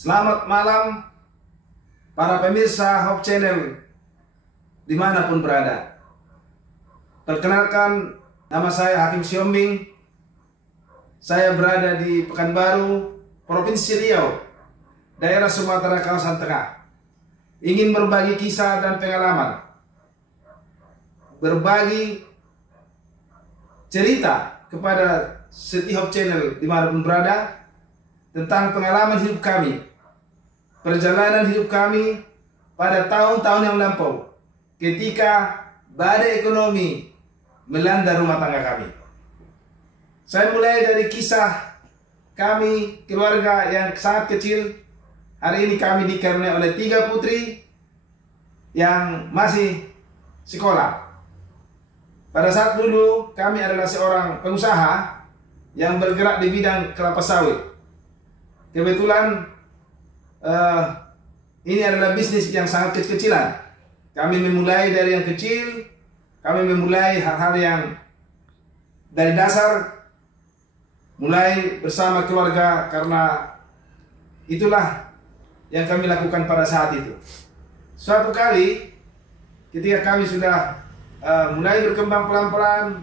Selamat malam para pemirsa Hope Channel dimanapun berada. Perkenalkan, nama saya Hakim Siombing. Saya berada di Pekanbaru, Provinsi Riau, daerah Sumatera kawasan tengah. Ingin berbagi kisah dan pengalaman, berbagi cerita kepada setiap Hope Channel dimanapun berada tentang pengalaman hidup kami, perjalanan hidup kami pada tahun-tahun yang lampau ketika badai ekonomi melanda rumah tangga kami. Saya mulai dari kisah kami, keluarga yang sangat kecil. Hari ini kami dikaruniai oleh 3 putri yang masih sekolah. Pada saat dulu kami adalah seorang pengusaha yang bergerak di bidang kelapa sawit. Kebetulan ini adalah bisnis yang sangat kecil-kecilan. Kami memulai dari yang kecil, kami memulai hal-hal yang dari dasar, mulai bersama keluarga, karena itulah yang kami lakukan pada saat itu. Suatu kali ketika kami sudah mulai berkembang pelan-pelan,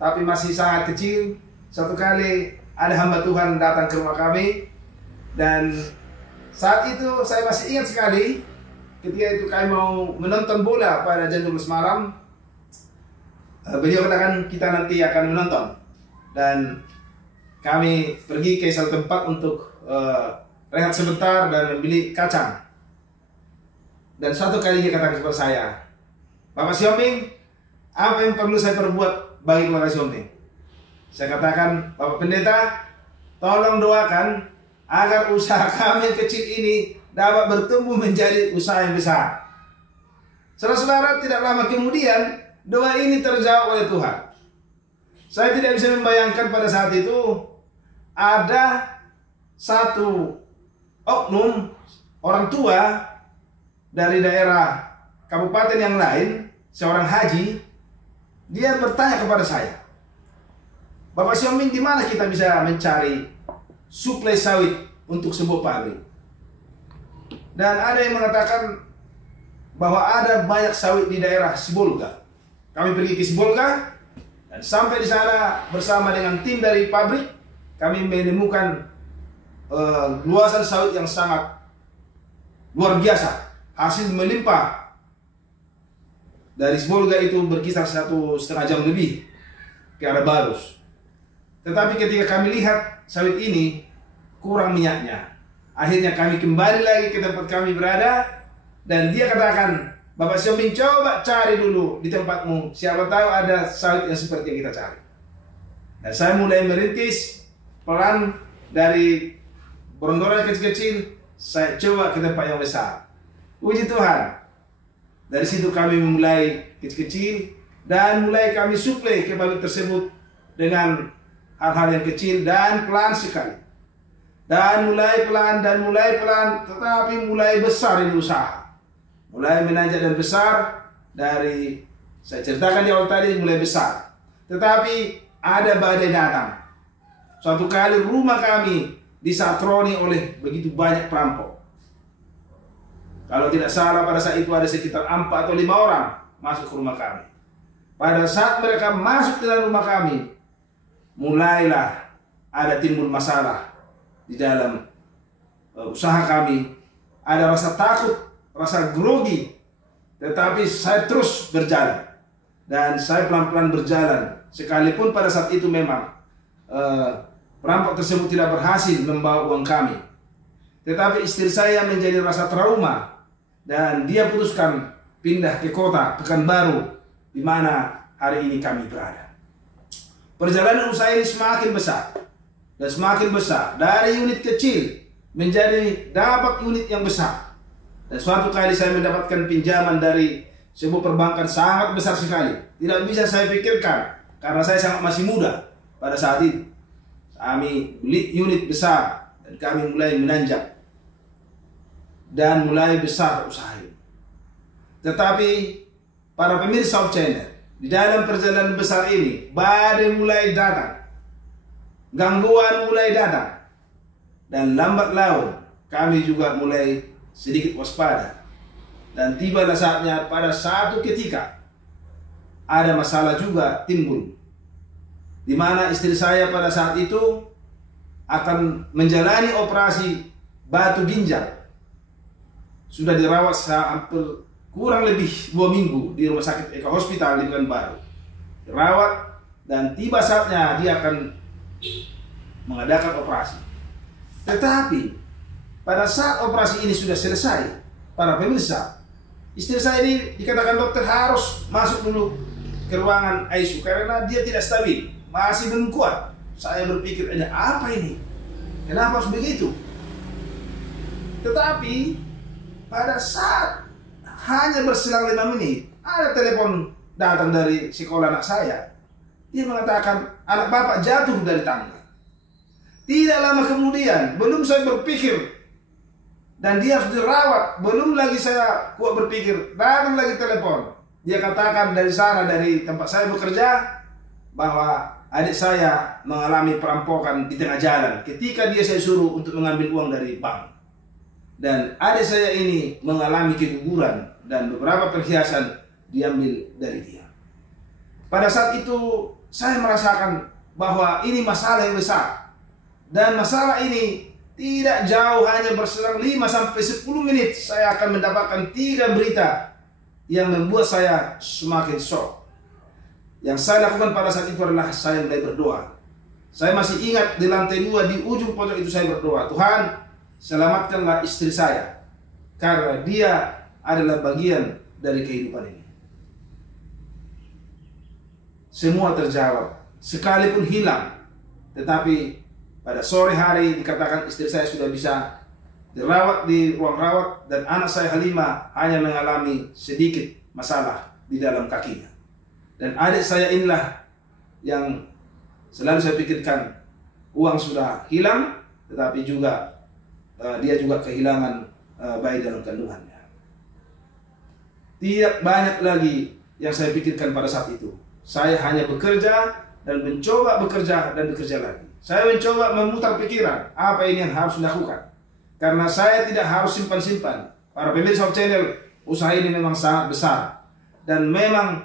tapi masih sangat kecil, suatu kali ada hamba Tuhan datang ke rumah kami. Dan saat itu saya masih ingat sekali, ketika itu kami mau menonton bola pada jam 12 malam. Beliau katakan kita nanti akan menonton, dan kami pergi ke satu tempat untuk rehat sebentar dan membeli kacang. Dan suatu kali dia katakan kepada saya, "Bapak Siombing, apa yang perlu saya perbuat bagi keluarga Siombing?" Saya katakan, "Bapak Pendeta, tolong doakan agar usaha kami yang kecil ini dapat bertumbuh menjadi usaha yang besar." Saudara-saudara, tidak lama kemudian doa ini terjawab oleh Tuhan. Saya tidak bisa membayangkan pada saat itu ada satu oknum orang tua dari daerah kabupaten yang lain, seorang haji. Dia bertanya kepada saya, "Bapak Siombing, di mana kita bisa mencari suplai sawit untuk sebuah pabrik?" Dan ada yang mengatakan bahwa ada banyak sawit di daerah Sibolga. Kami pergi ke Sibolga dan sampai di sana bersama dengan tim dari pabrik, kami menemukan luasan sawit yang sangat luar biasa. Hasil melimpah. Dari Sibolga itu berkisar 1,5 jam lebih ke arah Barus. Tetapi ketika kami lihat sawit ini kurang minyaknya, akhirnya kami kembali lagi ke tempat kami berada. Dan dia katakan, "Bapak Siombing, coba cari dulu di tempatmu, siapa tahu ada sawit yang seperti yang kita cari." Dan saya mulai merintis pelan dari berondoran kecil-kecil, saya coba ke tempat yang besar. Puji Tuhan, dari situ kami memulai kecil-kecil dan mulai kami suplai ke pabrik tersebut dengan hal-hal yang kecil dan pelan sekali. Dan mulai pelan, tetapi mulai besar ini usaha. Mulai menanjak dan besar. Dari, saya ceritakan di awal tadi, mulai besar. Tetapi ada badai datang. Suatu kali rumah kami disatroni oleh begitu banyak perampok. Kalau tidak salah pada saat itu ada sekitar 4 atau 5 orang masuk ke rumah kami. Pada saat mereka masuk ke dalam rumah kami, mulailah ada timbul masalah di dalam usaha kami. Ada rasa takut, rasa grogi. Tetapi saya terus berjalan. Dan saya pelan-pelan berjalan. Sekalipun pada saat itu memang perampok tersebut tidak berhasil membawa uang kami. Tetapi istri saya menjadi rasa trauma. Dan dia putuskan pindah ke kota Pekanbaru, di mana hari ini kami berada. Perjalanan usaha ini semakin besar dan semakin besar. Dari unit kecil menjadi dapat unit yang besar. Dan suatu kali saya mendapatkan pinjaman dari sebuah perbankan sangat besar sekali. Tidak bisa saya pikirkan karena saya sangat masih muda pada saat itu. Kami beli unit besar dan kami mulai menanjak dan mulai besar usaha ini. Tetapi para pemirsa Hope Channel, di dalam perjalanan besar ini, badai mulai datang, gangguan mulai datang, dan lambat laun kami juga mulai sedikit waspada. Dan tibalah saatnya pada satu ketika ada masalah juga timbul, di mana istri saya pada saat itu akan menjalani operasi batu ginjal. Sudah dirawat hampir kurang lebih 2 minggu di rumah sakit Eka Hospital di Pekanbaru. Dirawat dan tiba saatnya dia akan mengadakan operasi. Tetapi pada saat operasi ini sudah selesai, para pemirsa, istri saya ini dikatakan dokter harus masuk dulu ke ruangan ICU karena dia tidak stabil, masih belum kuat. Saya berpikir, ada apa ini? Kenapa harus begitu? Tetapi pada saat hanya berselang 5 menit, ada telepon datang dari sekolah anak saya. Dia mengatakan anak bapak jatuh dari tangga. Tidak lama kemudian, belum saya berpikir dan dia harus dirawat, belum lagi saya kuat berpikir, datang lagi telepon. Dia katakan dari sana, dari tempat saya bekerja, bahwa adik saya mengalami perampokan di tengah jalan ketika dia saya suruh untuk mengambil uang dari bank. Dan adik saya ini mengalami keguguran dan beberapa perhiasan diambil dari dia. Pada saat itu saya merasakan bahwa ini masalah yang besar. Dan masalah ini tidak jauh, hanya berselang 5-10 menit saya akan mendapatkan 3 berita yang membuat saya semakin shock. Yang saya lakukan pada saat itu adalah saya mulai berdoa. Saya masih ingat di lantai 2 di ujung pojok itu saya berdoa, Tuhan selamatkanlah istri saya karena dia adalah bagian dari kehidupan ini. Semua terjawab, sekalipun hilang, tetapi pada sore hari dikatakan istri saya sudah bisa dirawat di ruang rawat dan anak saya Halimah hanya mengalami sedikit masalah di dalam kakinya. Dan adik saya inilah yang selalu saya pikirkan, uang sudah hilang tetapi juga dia juga kehilangan bayi dalam kandungannya. Tidak banyak lagi yang saya pikirkan pada saat itu. Saya hanya bekerja dan mencoba bekerja dan bekerja lagi. Saya mencoba memutar pikiran, apa ini yang harus dilakukan. Karena saya tidak harus simpan-simpan. Para pemirsa channel, usaha ini memang sangat besar. Dan memang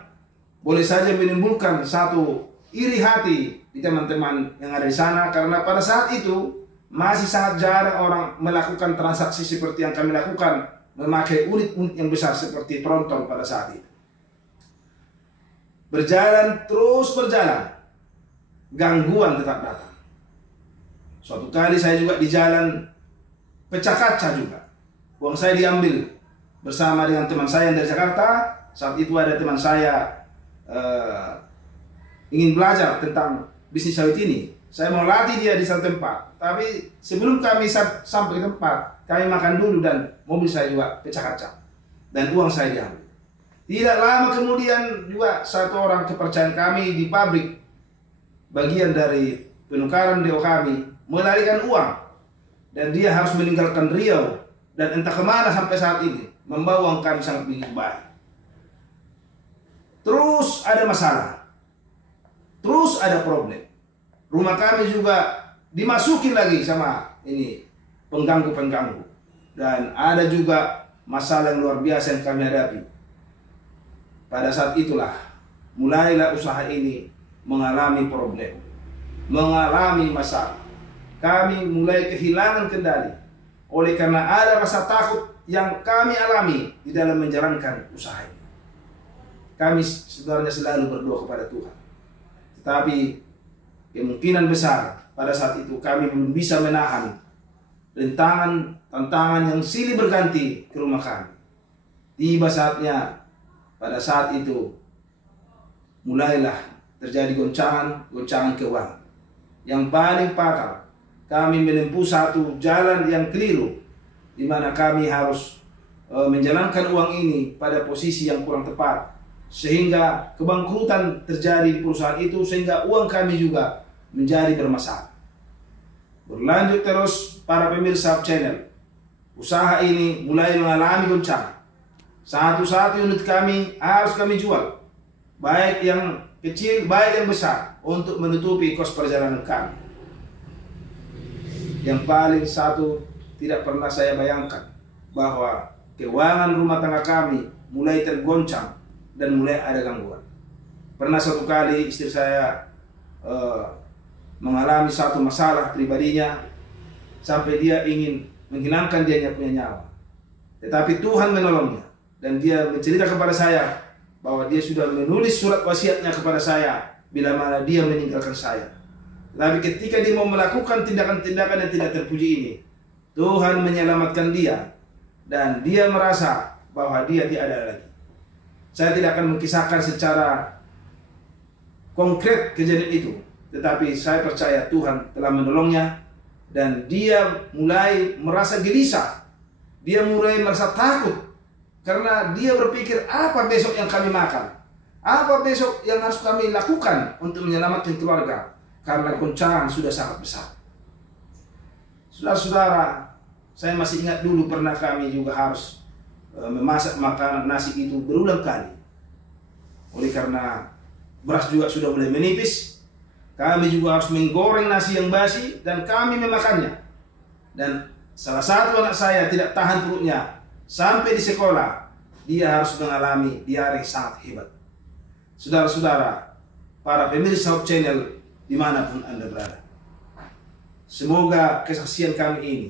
boleh saja menimbulkan satu iri hati di teman-teman yang ada di sana. Karena pada saat itu, masih sangat jarang orang melakukan transaksi seperti yang kami lakukan. Memakai unit-unit yang besar seperti tronton pada saat itu. Berjalan, terus berjalan. Gangguan tetap datang. Suatu kali saya juga di jalan pecah kaca juga. Uang saya diambil bersama dengan teman saya yang dari Jakarta. Saat itu ada teman saya ingin belajar tentang bisnis sawit ini. Saya mau latih dia di satu tempat. Tapi sebelum kami sampai ke tempat, kami makan dulu dan mobil saya juga pecah kaca. Dan uang saya diambil. Tidak lama kemudian juga satu orang kepercayaan kami di pabrik bagian dari penukaran DO kami melarikan uang dan dia harus meninggalkan Riau dan entah kemana sampai saat ini, membawa uang kami sangat begitu baik. Terus ada masalah, terus ada problem. Rumah kami juga dimasukin lagi sama ini pengganggu-pengganggu dan ada juga masalah yang luar biasa yang kami hadapi. Pada saat itulah mulailah usaha ini mengalami problem, mengalami masalah. Kami mulai kehilangan kendali oleh karena ada rasa takut yang kami alami di dalam menjalankan usaha ini. Kami sebenarnya selalu berdoa kepada Tuhan, tetapi kemungkinan besar pada saat itu kami belum bisa menahan tantangan yang silih berganti ke rumah kami. Tiba saatnya, pada saat itu mulailah terjadi goncangan keuangan yang paling fatal. Kami menempuh satu jalan yang keliru, di mana kami harus menjalankan uang ini pada posisi yang kurang tepat, sehingga kebangkrutan terjadi di perusahaan itu, sehingga uang kami juga menjadi bermasalah. Berlanjut terus para pemirsa channel, usaha ini mulai mengalami goncangan. Satu-satu unit kami harus kami jual, baik yang kecil, baik yang besar, untuk menutupi kos perjalanan kami. Yang paling satu tidak pernah saya bayangkan bahwa keuangan rumah tangga kami mulai tergoncang dan mulai ada gangguan. Pernah suatu kali istri saya mengalami satu masalah pribadinya sampai dia ingin menghilangkan dia punya nyawa. Tetapi Tuhan menolongnya dan dia bercerita kepada saya bahwa dia sudah menulis surat wasiatnya kepada saya bila mana dia meninggalkan saya. Tapi ketika dia mau melakukan tindakan-tindakan yang tidak terpuji ini, Tuhan menyelamatkan dia dan dia merasa bahwa dia tidak ada lagi. Saya tidak akan mengisahkan secara konkret kejadian itu, tetapi saya percaya Tuhan telah menolongnya dan dia mulai merasa gelisah. Dia mulai merasa takut karena dia berpikir, apa besok yang kami makan? Apa besok yang harus kami lakukan untuk menyelamatkan keluarga? Karena goncangan sudah sangat besar. Saudara-saudara, saya masih ingat dulu pernah kami juga harus memasak makanan nasi itu berulang kali. Oleh karena beras juga sudah mulai menipis, kami juga harus menggoreng nasi yang basi dan kami memakannya. Dan salah satu anak saya tidak tahan perutnya. Sampai di sekolah, dia harus mengalami diare sangat hebat. Saudara-saudara, para pemirsa Hope Channel dimanapun Anda berada, semoga kesaksian kami ini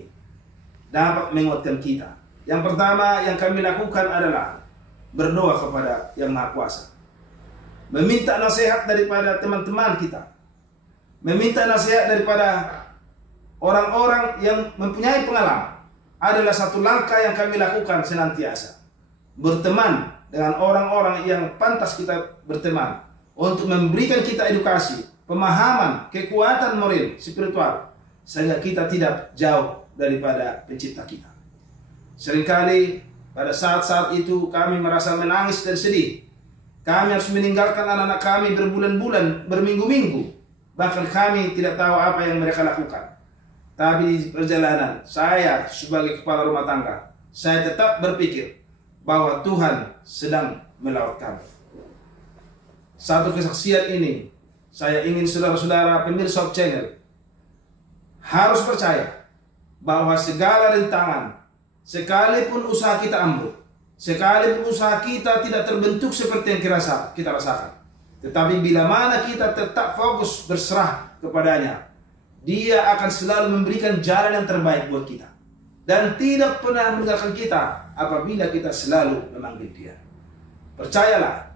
dapat menguatkan kita. Yang pertama yang kami lakukan adalah berdoa kepada Yang Maha Kuasa, meminta nasihat daripada teman-teman kita, meminta nasihat daripada orang-orang yang mempunyai pengalaman. Adalah satu langkah yang kami lakukan senantiasa. Berteman dengan orang-orang yang pantas kita berteman untuk memberikan kita edukasi, pemahaman, kekuatan moral, spiritual, sehingga kita tidak jauh daripada pencipta kita. Seringkali pada saat-saat itu kami merasa menangis dan sedih. Kami harus meninggalkan anak-anak kami berbulan-bulan, berminggu-minggu. Bahkan kami tidak tahu apa yang mereka lakukan. Tapi di perjalanan, saya sebagai kepala rumah tangga, saya tetap berpikir bahwa Tuhan sedang melawat kami. Satu kesaksian ini, saya ingin saudara-saudara pemirsa Hope Channel harus percaya bahwa segala rintangan, sekalipun usaha kita ambruk, sekalipun usaha kita tidak terbentuk seperti yang kita rasakan, tetapi bila mana kita tetap fokus berserah kepadanya, Dia akan selalu memberikan jalan yang terbaik buat kita. Dan tidak pernah meninggalkan kita apabila kita selalu memanggil Dia. Percayalah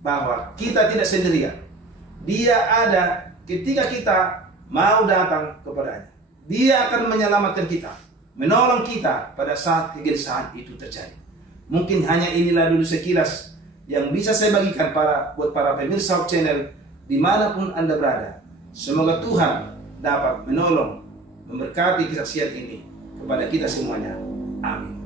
bahwa kita tidak sendirian. Dia ada ketika kita mau datang kepadanya. Dia akan menyelamatkan kita, menolong kita pada saat kegelisahan itu terjadi. Mungkin hanya inilah dulu sekilas yang bisa saya bagikan buat para pemirsa Hope Channel dimanapun Anda berada. Semoga Tuhan dapat menolong, memberkati kesaksian ini kepada kita semuanya. Amin.